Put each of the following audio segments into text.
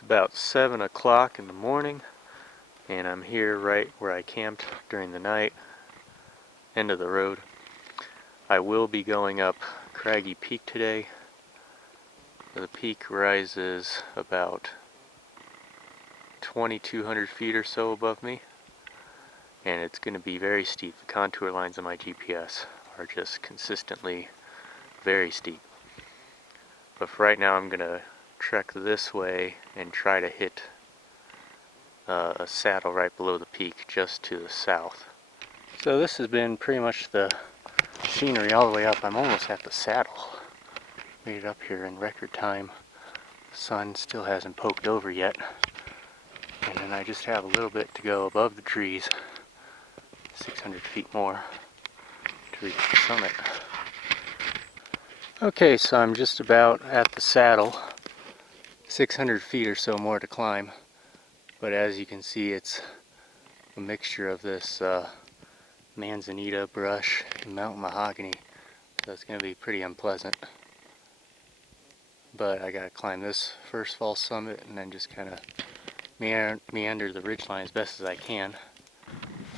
It's about 7 o'clock in the morning, and I'm here right where I camped during the night, end of the road. I will be going up Craggy Peak today. The peak rises about 2,200 feet or so above me, and it's going to be very steep. The contour lines on my GPS are just consistently very steep. But for right now, I'm going to trek this way and try to hit a saddle right below the peak just to the south. So this has been pretty much the scenery all the way up. I'm almost at the saddle. Made it up here in record time. The sun still hasn't poked over yet. And then I just have a little bit to go above the trees, 600 feet more to reach the summit. Okay, so I'm just about at the saddle, 600 feet or so more to climb. But as you can see, it's a mixture of this manzanita brush and mountain mahogany, so it's going to be pretty unpleasant. But I gotta climb this first false summit and then just kind of meander the ridgeline as best as I can.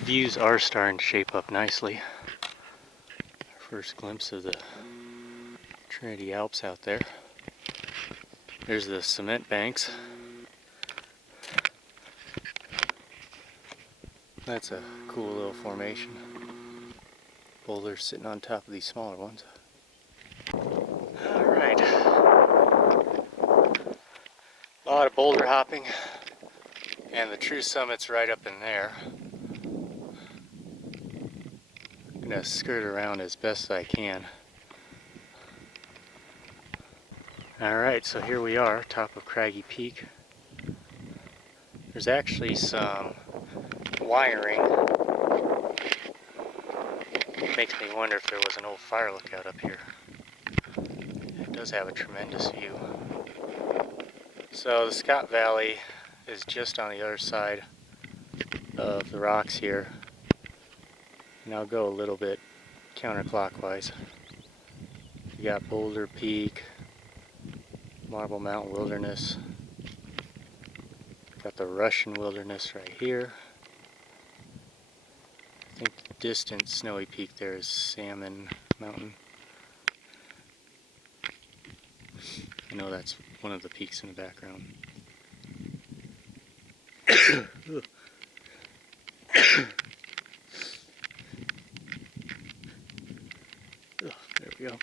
Views are starting to shape up nicely. First glimpse of the Trinity Alps out there. There's the cement banks. That's a cool little formation. Boulders sitting on top of these smaller ones. Alright. A lot of boulder hopping, and the true summit's right up in there. I'm gonna skirt around as best I can. Alright, so here we are, top of Craggy Peak. There's actually some wiring. It makes me wonder if there was an old fire lookout up here. It does have a tremendous view. So the Scott Valley is just on the other side of the rocks here. And I'll go a little bit counterclockwise. You got Boulder Peak, Marble Mountain Wilderness. Got the Russian Wilderness right here. I think the distant snowy peak there is Salmon Mountain. I know that's one of the peaks in the background. There we go.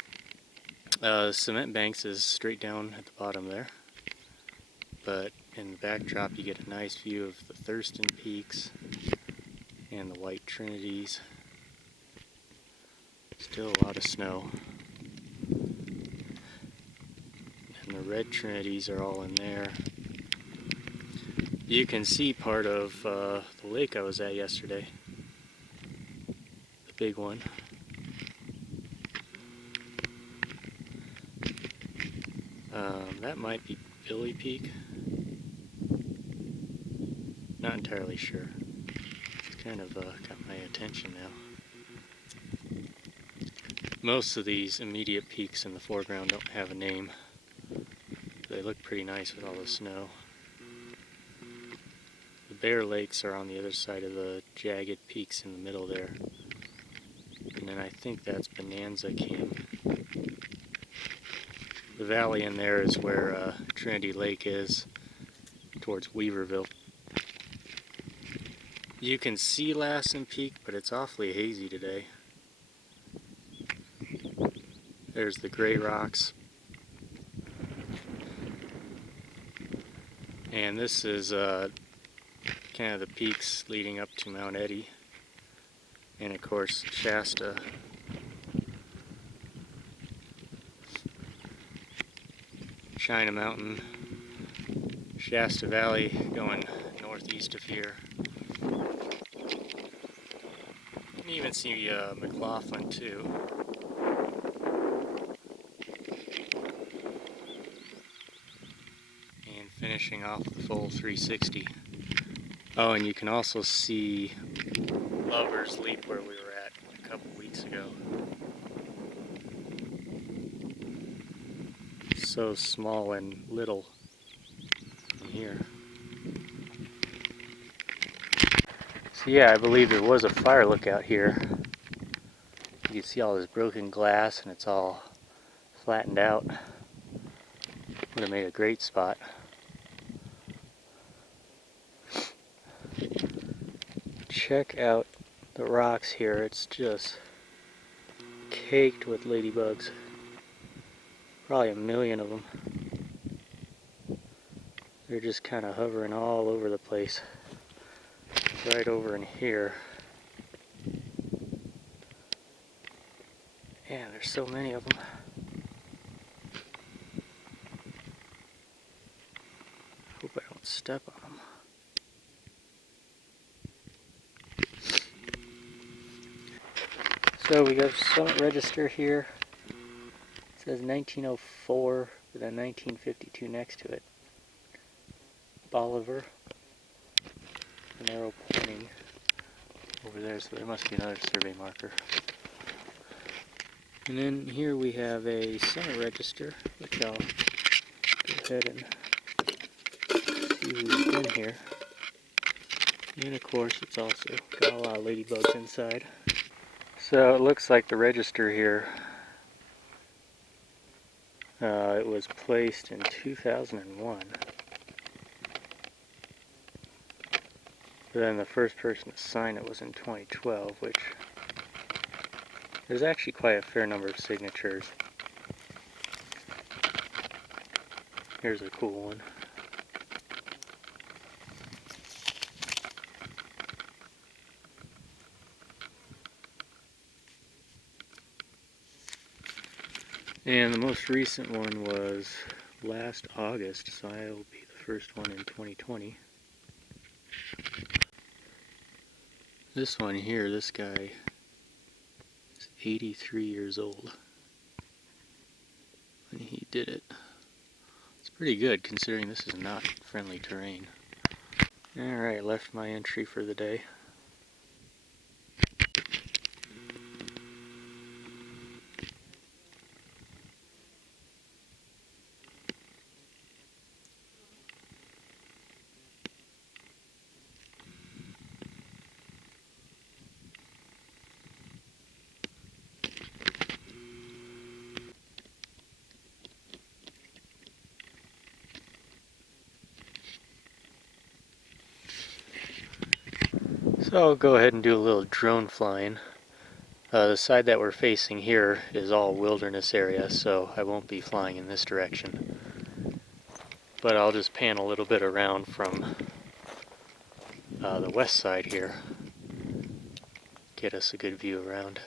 The cement banks is straight down at the bottom there, but in the backdrop you get a nice view of the Thurston Peaks and the White Trinities. Still a lot of snow. And the Red Trinities are all in there. You can see part of the lake I was at yesterday. The big one. That might be Billy Peak. Not entirely sure. It's kind of got my attention now. Most of these immediate peaks in the foreground don't have a name. They look pretty nice with all the snow. The Bear Lakes are on the other side of the jagged peaks in the middle there. And then I think that's Bonanza King. The valley in there is where Trinity Lake is, towards Weaverville. You can see Lassen Peak, but it's awfully hazy today. There's the gray rocks. And this is kind of the peaks leading up to Mount Eddy. And of course, Shasta. China Mountain, Shasta Valley going northeast of here. You can even see McLaughlin too. And finishing off the full 360. Oh, and you can also see Lover's Leap where we were at a couple weeks ago. So small and little. And here. So yeah, I believe there was a fire lookout here. You can see all this broken glass and it's all flattened out. Would have made a great spot. Check out the rocks here. It's just caked with ladybugs. Probably a million of them. They're just kind of hovering all over the place. Right over in here. Yeah, there's so many of them. Hope I don't step on them. So we got a summit register here. It says 1904 with a 1952 next to it. Bolivar. An arrow pointing over there, so there must be another survey marker. And then here we have a summit register, which I'll go ahead and see who's been here. And of course it's also got a lot of ladybugs inside. So it looks like the register here, it was placed in 2001. But then the first person to sign it was in 2012, which there's actually quite a fair number of signatures. Here's a cool one. And the most recent one was last August, so I'll be the first one in 2020. This one here, this guy is 83 years old when he did it. It's pretty good considering this is not friendly terrain. Alright, left my entry for the day. So I'll go ahead and do a little drone flying. The side that we're facing here is all wilderness area, so I won't be flying in this direction. But I'll just pan a little bit around from the west side here. Get us a good view around.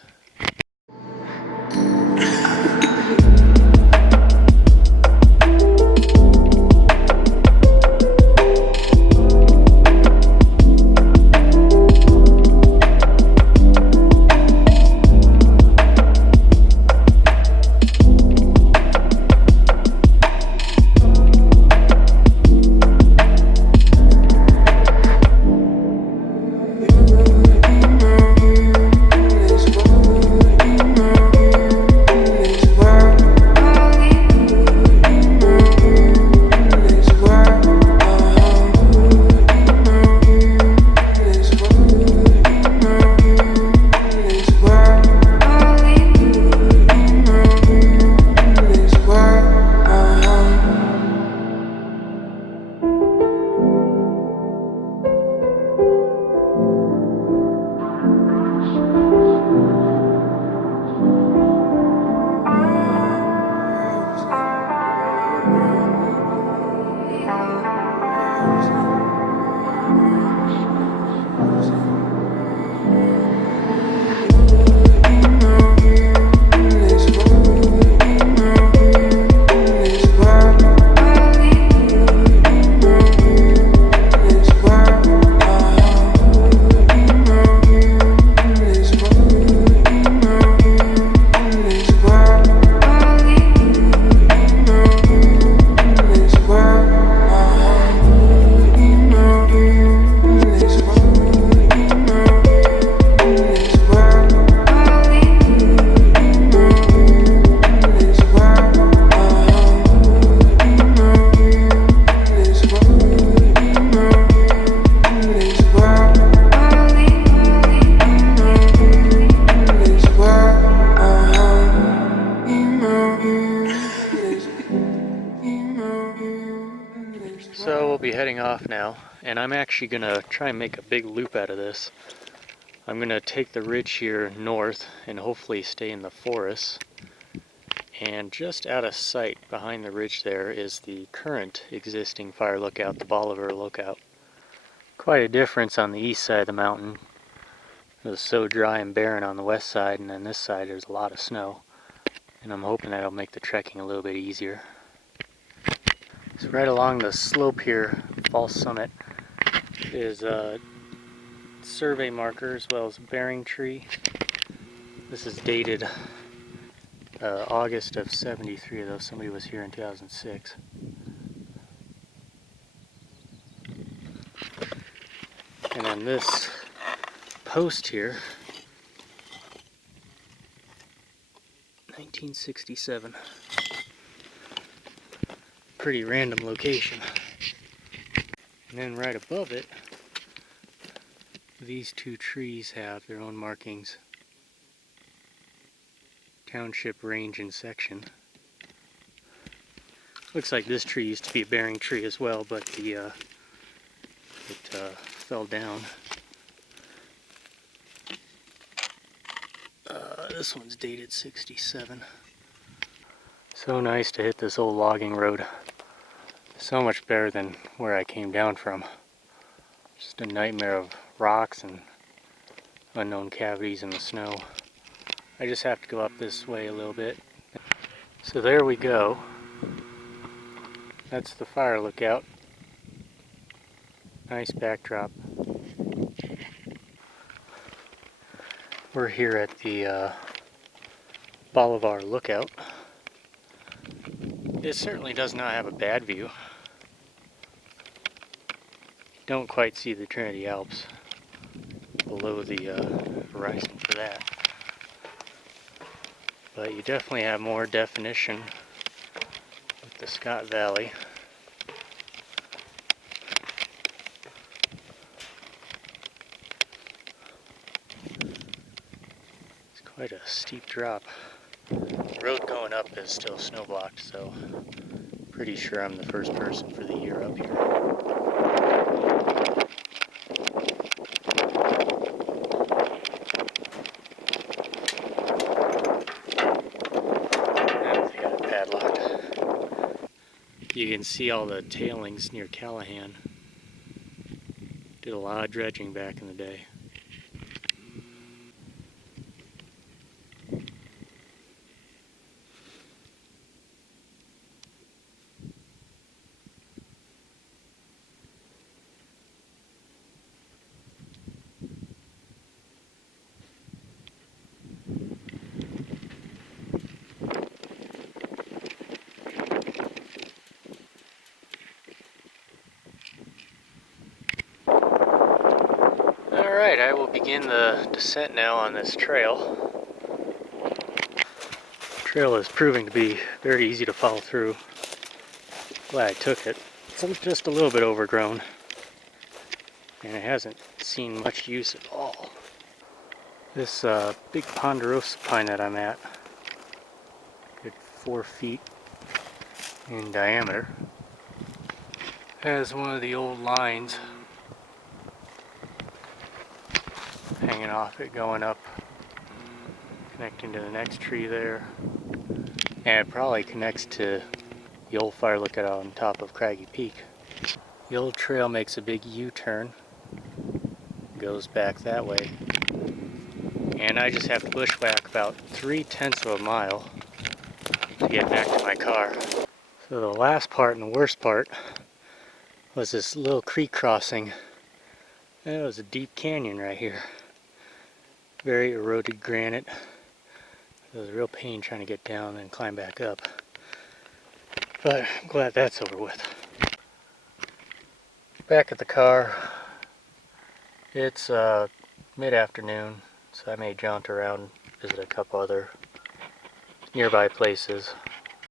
So we'll be heading off now, and I'm actually gonna try and make a big loop out of this. I'm gonna take the ridge here north and hopefully stay in the forest. And just out of sight behind the ridge there is the current existing fire lookout, the Bolivar lookout. Quite a difference on the east side of the mountain. It was so dry and barren on the west side, and then this side there's a lot of snow. And I'm hoping that'll make the trekking a little bit easier. So right along the slope here, False Summit, is a survey marker as well as a bearing tree. This is dated August of '73, though somebody was here in 2006. And then this post here, 1967. Pretty random location. And then right above it, these two trees have their own markings. Township range and section. Looks like this tree used to be a bearing tree as well, but it fell down. This one's dated '67. So nice to hit this old logging road. So much better than where I came down from. Just a nightmare of rocks and unknown cavities in the snow. I just have to go up this way a little bit. So there we go. That's the fire lookout. Nice backdrop. We're here at the Bolivar lookout. It certainly does not have a bad view. Don't quite see the Trinity Alps below the horizon for that. But you definitely have more definition with the Scott Valley. It's quite a steep drop. The road going up is still snow blocked, so pretty sure I'm the first person for the year up here. You can see all the tailings near Callahan. Did a lot of dredging back in the day. Alright, I will begin the descent now on this trail. The trail is proving to be very easy to follow through. Glad I took it. It's just a little bit overgrown, and it hasn't seen much use at all. This big ponderosa pine that I'm at, good 4 feet in diameter, has one of the old lines hanging off it, going up, connecting to the next tree there, and it probably connects to the old fire lookout on top of Craggy Peak. The old trail makes a big U-turn, goes back that way, and I just have to bushwhack about 3/10 of a mile to get back to my car. So the last part and the worst part was this little creek crossing. And it was a deep canyon right here. Very eroded granite. It was a real pain trying to get down and climb back up. But I'm glad that's over with. Back at the car. It's mid-afternoon, so I may jaunt around, visit a couple other nearby places.